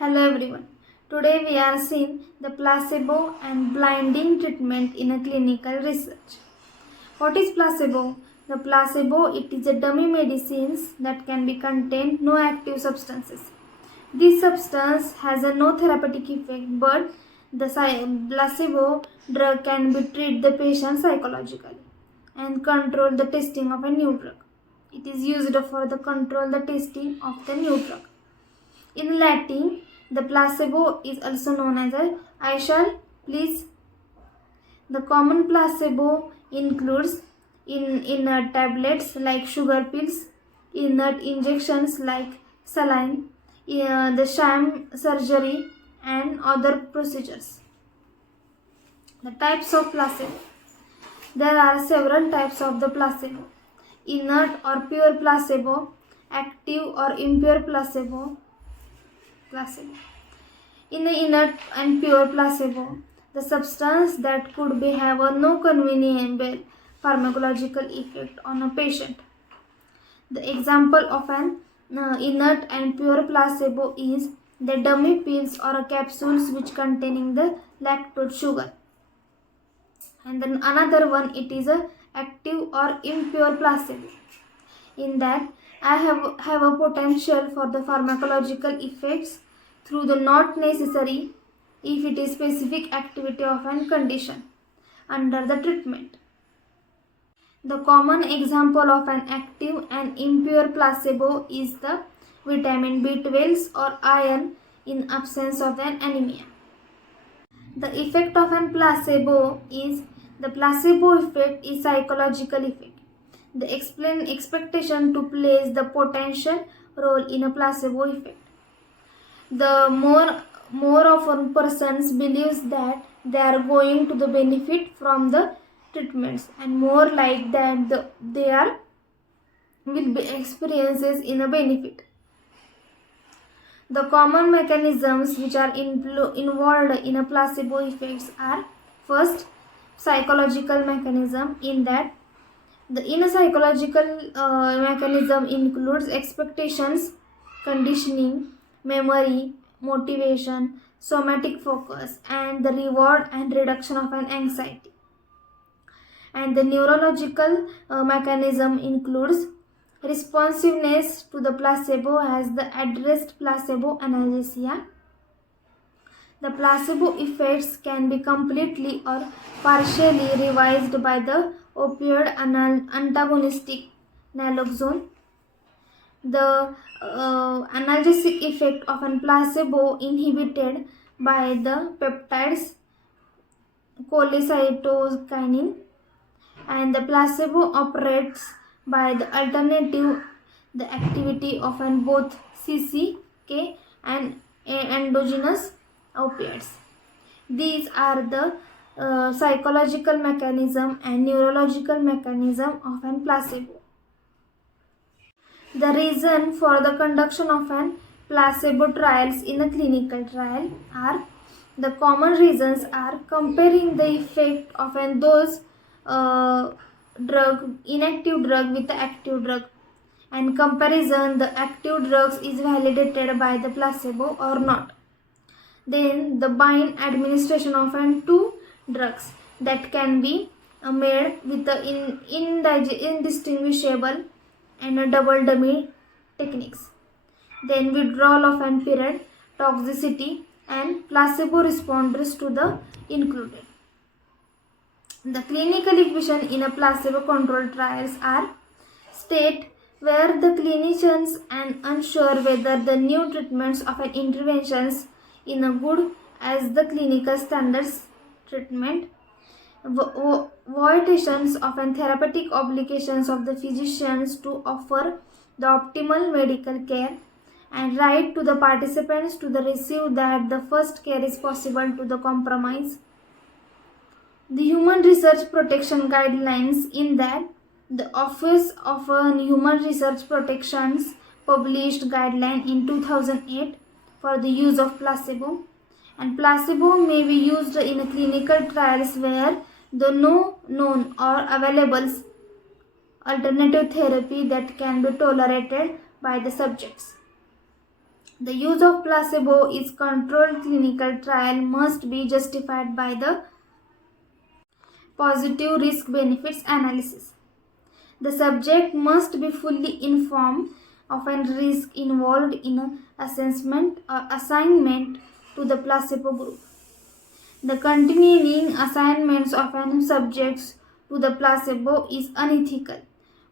Hello everyone. Today we are seeing the placebo and blinding treatment in a clinical research. What is placebo? The placebo, it is a dummy medicines that can be contain no active substances. This substance has a no therapeutic effect, but the placebo drug can be treat the patient psychologically and control the testing of a new drug. It is used for the control the testing of the new drug. In Latin, the placebo is also known as I shall please. The common placebo includes inert tablets like sugar pills, inert injections like saline, the sham surgery, and other procedures. The types of placebo. There are several types of the placebo: inert or pure placebo, active or impure placebo. In the inert and pure placebo, the substance that could be have a no convenient pharmacological effect on a patient. The example of an inert and pure placebo is the dummy pills or capsules which containing the lactose sugar. And then another one, it is a active or impure placebo. In that, I have a potential for the pharmacological effects through the not necessary if it is specific activity of an condition under the treatment. The common example of an active and impure placebo is the vitamin B12 or iron in absence of an anemia. The effect of an placebo is the placebo effect is psychological effect. The expectation to place the potential role in a placebo effect. The more often persons believes that they are going to the benefit from the treatments, and more like that they are will be experiences in a benefit. The common mechanisms which are involved in a placebo effects are: first, psychological mechanism. In that, the inner psychological mechanism includes expectations, conditioning, memory, motivation, somatic focus, and the reward and reduction of an anxiety. And the neurological mechanism includes responsiveness to the placebo as the addressed placebo analgesia. The placebo effects can be completely or partially revised by the opioid antagonistic naloxone. The analgesic effect of a placebo inhibited by the peptides cholecystokinin, and the placebo operates by the alternative the activity of an both CCK and endogenous opiates. These are the psychological mechanism and neurological mechanism of an placebo. The reason for the conduction of an placebo trials in a clinical trial are: the common reasons are comparing the effect of an those inactive drug with the active drug, and comparison the active drugs is validated by the placebo or not. Then the bind administration of an two drugs that can be made with the indistinguishable and a double dummy techniques. Then withdrawal of an period, toxicity, and placebo responders to the included. The clinical equation in a placebo controlled trials are: state where the clinicians are unsure whether the new treatments of an interventions in a good as the clinical standards treatment, violations of an therapeutic obligations of the physicians to offer the optimal medical care, and right to the participants to the receive that the first care is possible to the compromise. The Human Research Protection Guidelines, in that the Office of Human Research Protections published guideline in 2008 for the use of placebo, and placebo may be used in a clinical trials where the no known or available alternative therapy that can be tolerated by the subjects. The use of placebo in controlled clinical trial must be justified by the positive risk-benefits analysis. The subject must be fully informed of a risk involved in an assessment or assignment to the placebo group. The continuing assignments of an subjects to the placebo is unethical.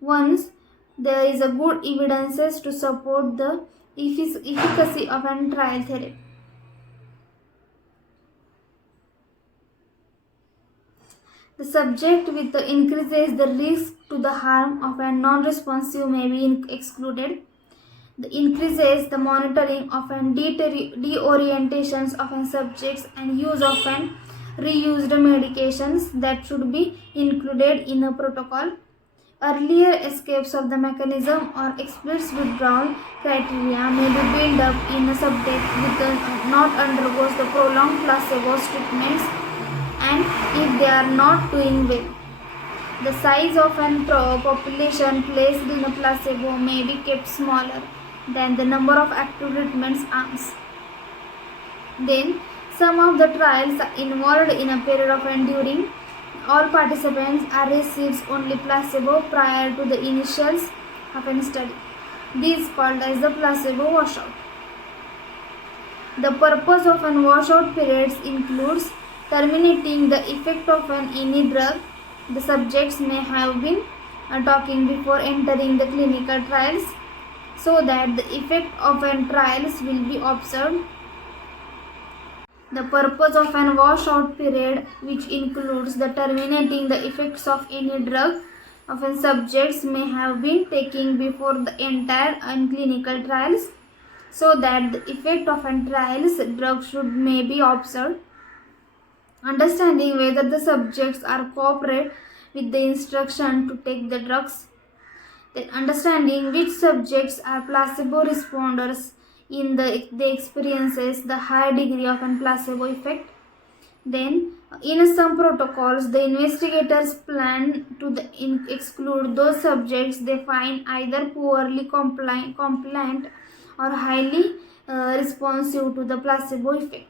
Once there is a good evidences to support the efficacy of a trial therapy. The subject with the increases the risk to the harm of a non-responsive may be excluded. The increases the monitoring of an deorientations of an subjects and use of an reused medications that should be included in a protocol. Earlier escapes of the mechanism or explicit withdrawal criteria may be built up in a subject with not undergoes the prolonged placebo treatments and if they are not doing well. The size of an population placed in a placebo may be kept smaller than the number of active treatments arms. Then, some of the trials are involved in a period of enduring. All participants are received only placebo prior to the initials of a study. This is called as the placebo washout. The purpose of an washout periods includes terminating the effect of any drug the subjects may have been talking before entering the clinical trials, so that the effect of an trials will be observed. The purpose of an washout period, which includes the terminating the effects of any drug of an subjects may have been taking before the entire clinical trials, so that the effect of an trials drug should may be observed. Understanding whether the subjects are cooperate with the instruction to take the drugs. Then understanding which subjects are placebo responders in the experiences the high degree of a placebo effect. Then in some protocols the investigators plan to exclude those subjects they find either poorly compliant or highly responsive to the placebo effect.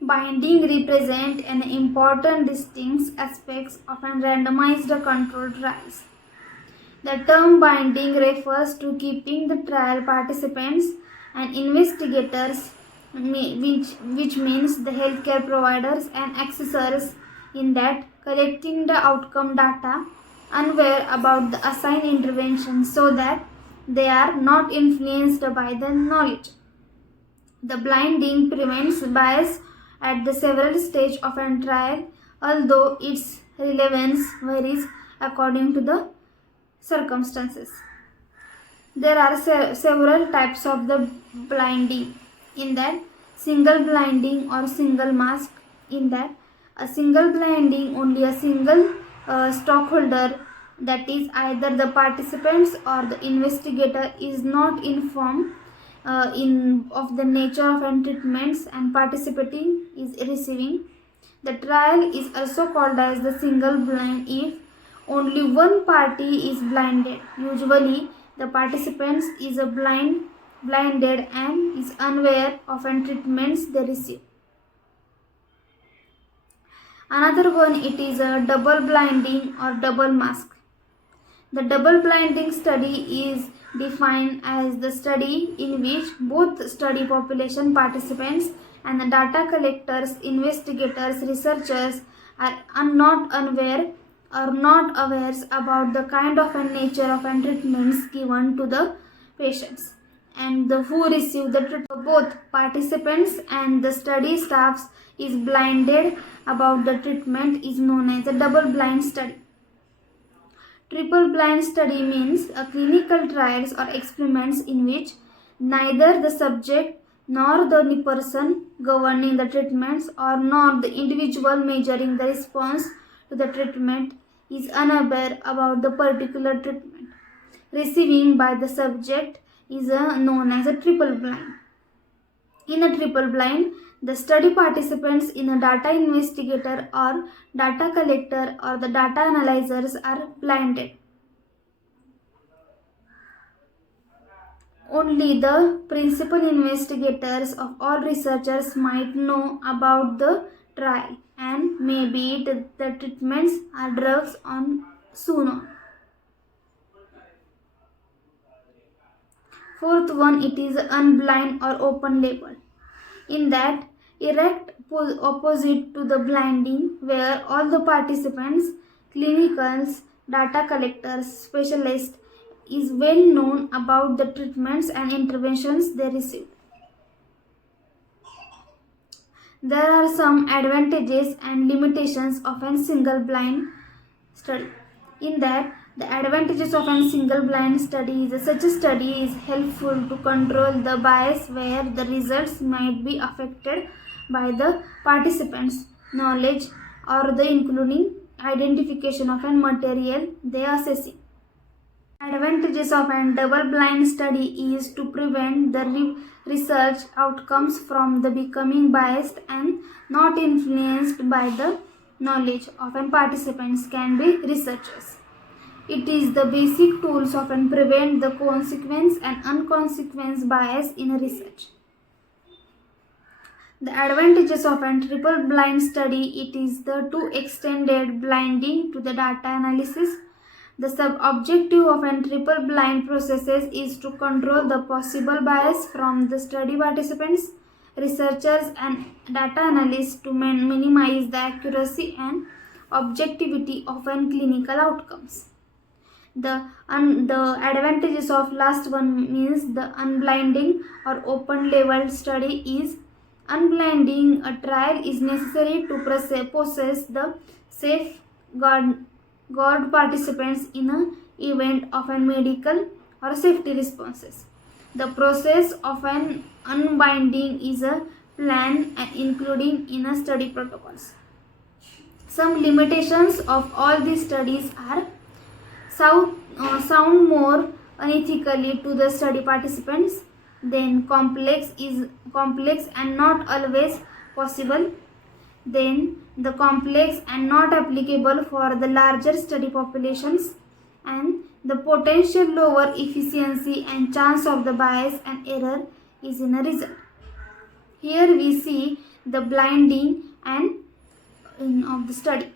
Binding represent an important distinct aspects of a randomized controlled trials. The term binding refers to keeping the trial participants and investigators, which means the healthcare providers and accessors in that collecting the outcome data unaware about the assigned intervention so that they are not influenced by the knowledge. The blinding prevents bias at the several stages of a trial, although its relevance varies according to the circumstances. There are several types of the blinding. In that, single blinding or single mask. In that, a single blinding, only a single stockholder, that is either the participants or the investigator, is not informed of the nature of treatments and participating is receiving. The trial is also called as the single blind if only one party is blinded. Usually, the participants is blinded and is unaware of treatments they receive. Another one, it is a double blinding or double mask. The double blinding study is defined as the study in which both study population participants and the data collectors, investigators, researchers are not aware about the kind of and nature of treatments given to the patients and who receive the treatment. Both participants and the study staffs is blinded about the treatment is known as a double blind study. Triple blind study means a clinical trials or experiments in which neither the subject nor the person governing the treatments or nor the individual measuring the response to the treatment is unaware about the particular treatment receiving by the subject is known as a triple blind. In a triple blind, the study participants in a data investigator or data collector or the data analyzers are blinded. Only the principal investigators of all researchers might know about the trial, and maybe the treatments or drugs on soon on. Fourth one, it is unblind or open label. In that, erect opposite to the blinding, where all the participants, clinicals, data collectors, specialists, is well known about the treatments and interventions they received. There are some advantages and limitations of a single blind study. In that, the advantages of a single blind study is such a study is helpful to control the bias where the results might be affected by the participants' knowledge or the including identification of a material they are assessing. Advantages of a double-blind study is to prevent the research outcomes from the becoming biased and not influenced by the knowledge of an participants can be researchers. It is the basic tools often prevent the consequence and unconsequence bias in a research. The advantages of a triple blind study, it is the to extended blinding to the data analysis. The sub-objective of a triple blind processes is to control the possible bias from the study participants, researchers and data analysts to minimize the accuracy and objectivity of clinical outcomes. The advantages of last one means the unblinding or open label study is unblinding a trial is necessary to possess the safeguard participants in an event of a medical or safety responses. The process of an unbinding is a plan and including in a study protocols. Some limitations of all these studies are sound more unethically to the study participants, then complex and not always possible, then the complex and not applicable for the larger study populations, and the potential lower efficiency and chance of the bias and error is in a result. Here we see the blinding and of the study.